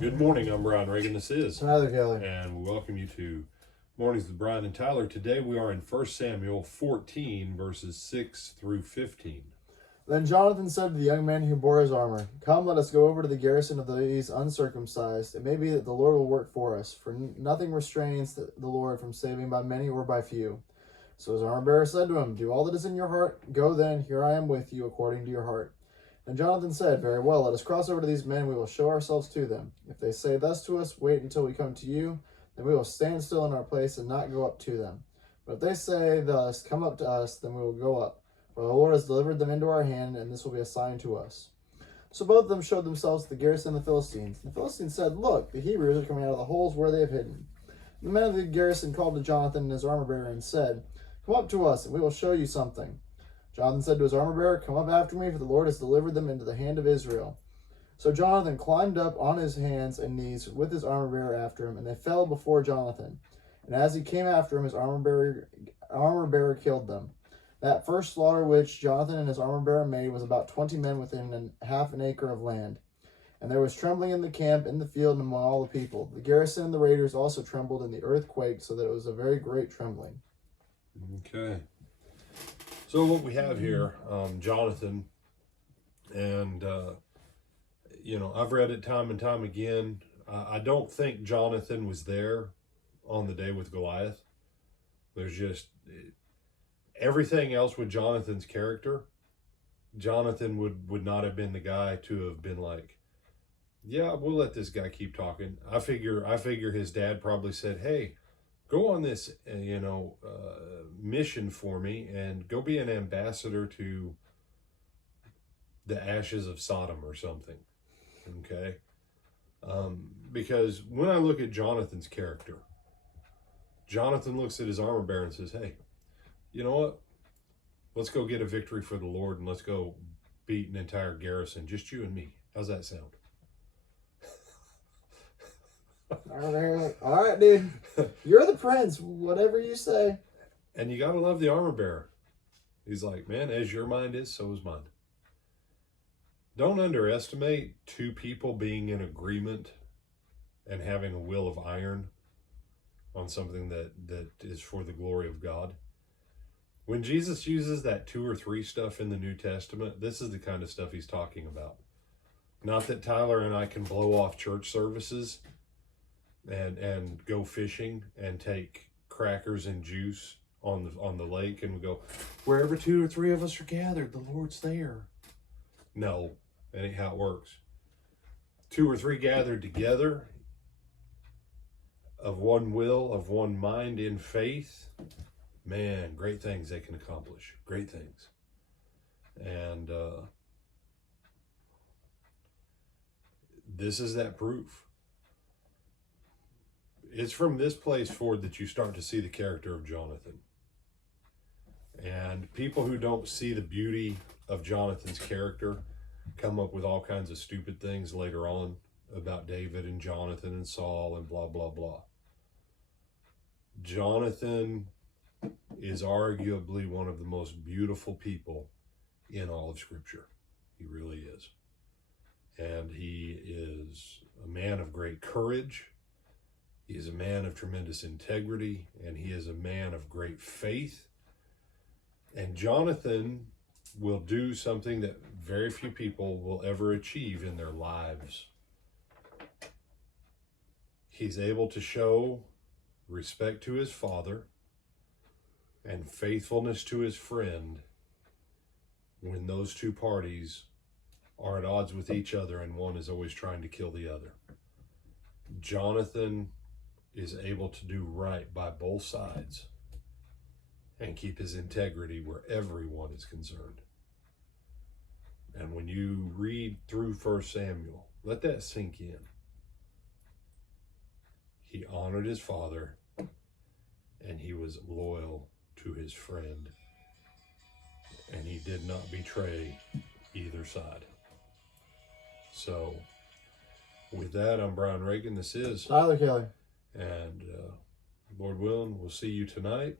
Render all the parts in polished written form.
Good morning, I'm Brian Reagan. This is Tyler Kelly. and we welcome you to Mornings with Brian and Tyler. Today we are in 1 Samuel 14, verses 6 through 15. Then Jonathan said to the young man who bore his armor, "Come, let us go over to the garrison of these uncircumcised. It may be that the Lord will work for us, for nothing restrains the Lord from saving by many or by few." So his armor bearer said to him, "Do all that is in your heart. Go then, here I am with you, according to your heart." And Jonathan said, "Very well, let us cross over to these men, we will show ourselves to them. If they say thus to us, 'Wait until we come to you,' then we will stand still in our place and not go up to them. But if they say thus, 'Come up to us,' then we will go up. For the Lord has delivered them into our hand, and this will be a sign to us." So both of them showed themselves to the garrison of the Philistines. The Philistines said, "Look, the Hebrews are coming out of the holes where they have hidden." The men of the garrison called to Jonathan and his armor bearer and said, "Come up to us, and we will show you something." Jonathan said to his armor bearer, "Come up after me, for the Lord has delivered them into the hand of Israel." So Jonathan climbed up on his hands and knees with his armor bearer after him, and they fell before Jonathan. And as he came after him, his armor bearer killed them. That first slaughter which Jonathan and his armor bearer made was about 20 men within half an acre of land. And there was trembling in the camp, in the field, and among all the people. The garrison and the raiders also trembled, and the earth quaked, so that it was a very great trembling. Okay. So what we have here, Jonathan, and, I've read it time and time again. I don't think Jonathan was there on the day with Goliath. There's just everything else with Jonathan's character. Jonathan would not have been the guy to have been like, yeah, we'll let this guy keep talking. I figure his dad probably said, "Hey, go on this, mission for me and go be an ambassador to the ashes of Sodom or something." Okay. Because when I look at Jonathan's character, Jonathan looks at his armor bearer and says, "Hey, you know what? Let's go get a victory for the Lord and let's go beat an entire garrison, just you and me. How's that sound?" All right, dude. You're the prince. Whatever you say. And you got to love the armor bearer. He's like, "Man, as your mind is, so is mine." Don't underestimate two people being in agreement and having a will of iron on something that is for the glory of God. When Jesus uses that 2 or 3 stuff in the New Testament, this is the kind of stuff he's talking about. Not that Tyler and I can blow off church services and go fishing and take crackers and juice on the lake and we go, "Wherever 2 or 3 of us are gathered, the Lord's there." No, that ain't how it works. 2 or 3 gathered together, of one will, of one mind, in faith, man, great things they can accomplish. Great things. And this is that proof. It's from this place forward that you start to see the character of Jonathan. And people who don't see the beauty of Jonathan's character come up with all kinds of stupid things later on about David and Jonathan and Saul and blah, blah, blah. Jonathan is arguably one of the most beautiful people in all of Scripture. He really is. And he is a man of great courage. He is a man of tremendous integrity, and he is a man of great faith. And Jonathan will do something that very few people will ever achieve in their lives. He's able to show respect to his father and faithfulness to his friend when those two parties are at odds with each other and one is always trying to kill the other. Jonathan is able to do right by both sides and keep his integrity where everyone is concerned. And when you read through 1 Samuel, let that sink in. He honored his father and he was loyal to his friend, and he did not betray either side. So with that, I'm Brian Reagan. This is Tyler Kelly. And Lord willing, we'll see you tonight.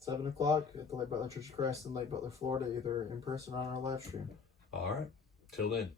7 o'clock at the Lake Butler Church of Christ in Lake Butler, Florida, either in person or on our live stream. All right. Till then.